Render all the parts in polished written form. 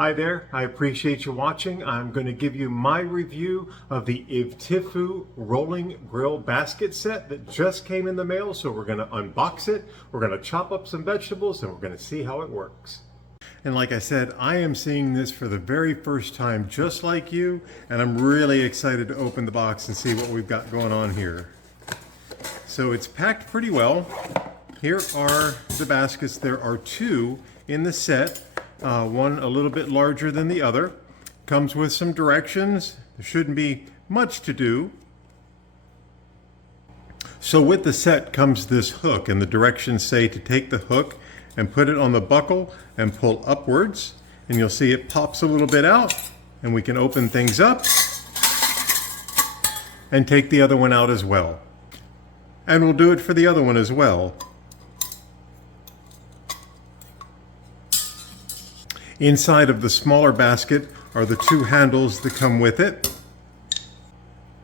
Hi there, I appreciate you watching. I'm going to give you my review of the Effortless Rolling Grill Basket Set that just came in the mail. So we're going to unbox it, we're going to chop up some vegetables, and we're going to see how it works. And like I said, I am seeing this for the very first time, just like you, and I'm really excited to open the box and see what we've got going on here. So it's packed pretty well. Here are the baskets. There are two in the set. One a little bit larger than the other. Comes with some directions. There shouldn't be much to do. So with the set comes this hook, and the directions say to take the hook and put it on the buckle and pull upwards, and you'll see it pops a little bit out, and we can open things up and take the other one out as well. And we'll do it for the other one as well. Inside of the smaller basket are the two handles that come with it.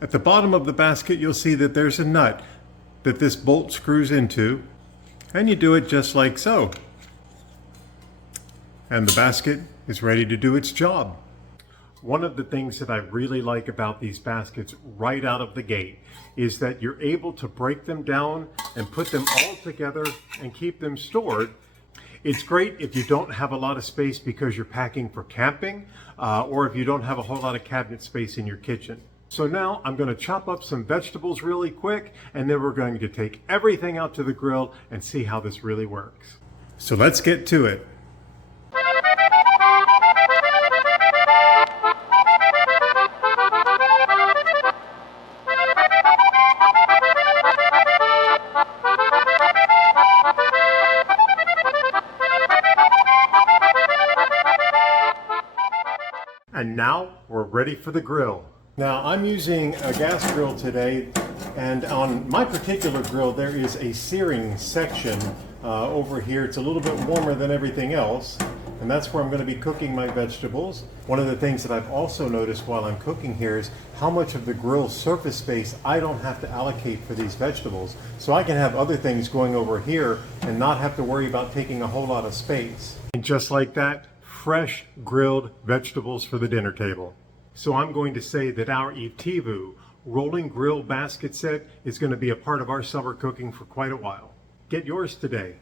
At the bottom of the basket, you'll see that there's a nut that this bolt screws into, and you do it just like so. And the basket is ready to do its job. One of the things that I really like about these baskets right out of the gate is that you're able to break them down and put them all together and keep them stored. It's great if you don't have a lot of space because you're packing for camping, or if you don't have a whole lot of cabinet space in your kitchen. So now I'm going to chop up some vegetables really quick, and then we're going to take everything out to the grill and see how this really works. So let's get to it. And now we're ready for the grill. Now I'm using a gas grill today, and on my particular grill there is a searing section over here. It's a little bit warmer than everything else, and that's where I'm going to be cooking my vegetables. One of the things that I've also noticed while I'm cooking here is how much of the grill surface space I don't have to allocate for these vegetables. So I can have other things going over here and not have to worry about taking a whole lot of space. And just like that, fresh grilled vegetables for the dinner table. So I'm going to say that our Effortless Rolling Grill Basket Set is going to be a part of our summer cooking for quite a while. Get yours today.